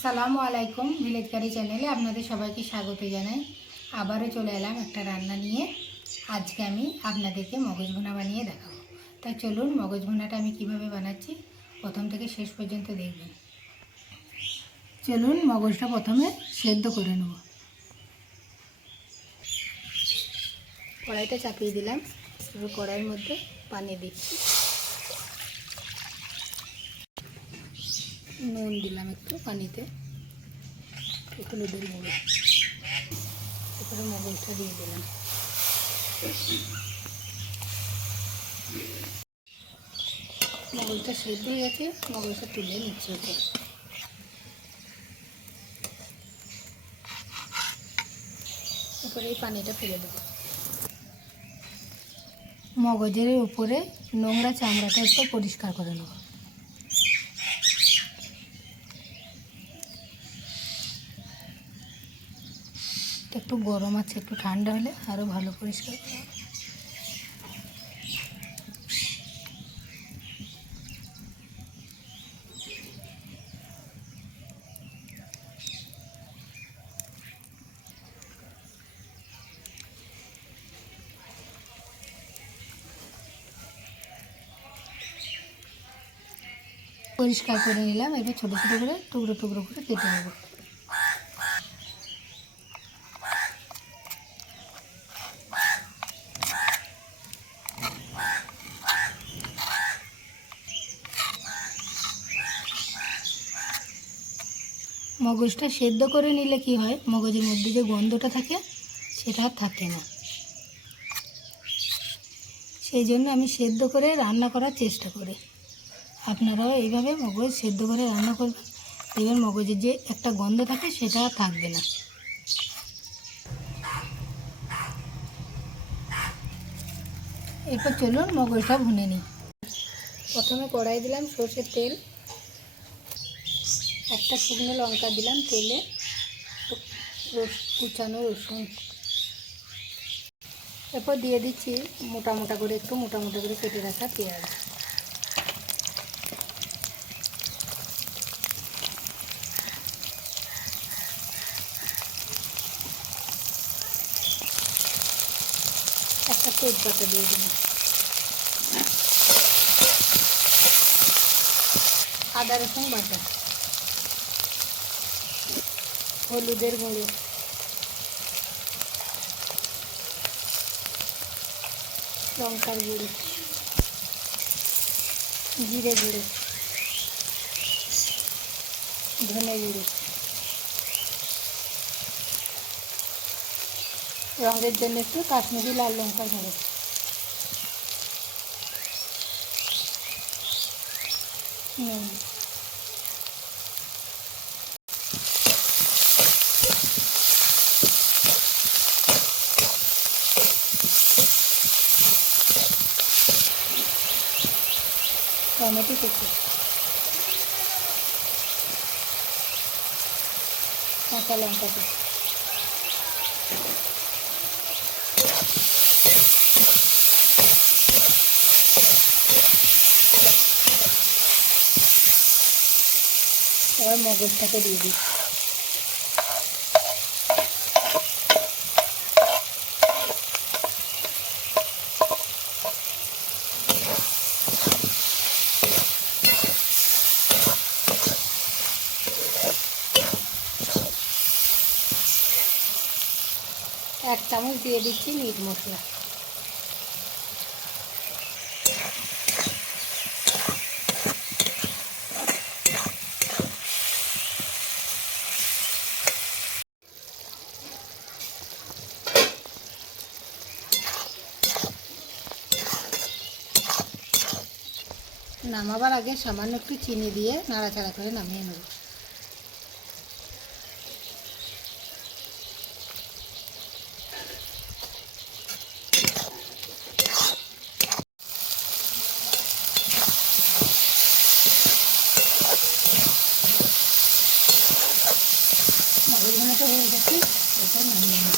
আসসালামু আলাইকুম ভিলেজ কারি চ্যানেলে আপনাদের সবাইকে স্বাগত জানাই। আবারও চলে এলাম একটা রান্না নিয়ে। আজকে আমি আপনাদেরকে মগজ ভুনা বানিয়ে দেখাবো। তাই চলুন মগজ ভুনাটা আমি কীভাবে বানাচ্ছি প্রথম থেকে শেষ পর্যন্ত দেখবেন। চলুন মগজটা প্রথমে সেদ্ধ করে নেব। কড়াইটা চাপিয়ে দিলাম। কড়াইয়ের মধ্যে পানি দিচ্ছি। নুন দিলাম একটু পানিতে। হলুদের গুঁড়ো তারপরে মগজটা দিয়ে দিলাম। মগজটা সেদ্ধ হয়ে গেছে, মগজটা তুলে নিচ্ছে ওকে। তারপরে এই পানিটা ফেলে দেবো। মগজের উপরে নোংরা চামড়াটা একটু পরিষ্কার করে নেব। একটু গরম আছে, একটু ঠান্ডা হলে আরও ভালো পরিষ্কার। পরিষ্কার করে নিলাম, এবার ছোটো ছোটো করে টুকরো টুকরো করে কেটে নেব। মগজটা সেদ্ধ করে নিলে কি হয়? মগজের মধ্যে যে গন্ধটা থাকে, সেটা থাকে না। সেই জন্য আমি সেদ্ধ করে রান্না করার চেষ্টা করি। আপনারাও এইভাবে মগজ সেদ্ধ করে রান্না করবেন। দেখবেন মগজের যে একটা গন্ধ থাকে, সেটা থাকবে না। এরপর চলুন মগজটা ভুনে নিই। প্রথমে কড়াই দিলাম সর্ষের তেল। একটা শুকনো লঙ্কা দিলাম তেলে কুচানো রসুন। এরপর দিয়ে দিচ্ছি মোটা মোটা করে, একটু মোটা মোটা করে কেটে রাখা পেঁয়াজ। একটা তেজপাতা দিয়ে দিলাম। আদা রসুন বাটা। হলুদের গুঁড়ো। লঙ্কার গুঁড়ো। জিরে গুঁড়ো। ধনে গুঁড়ো। রঙের জন্য একটু কাশ্মীরি লাল লঙ্কার গুঁড়ো। নুন। টমেটো কুচি। কাঁচা লঙ্কা কুচি। এবার মগজটাকে দিয়ে দিই এক চামচ দিয়ে দিচ্ছি মিট মশলা। নামাবার আগে সামান্য একটু চিনি দিয়ে নাড়াচাড়া করে নামিয়ে নেব। হয়ে গেছে। এটা নামিয়ে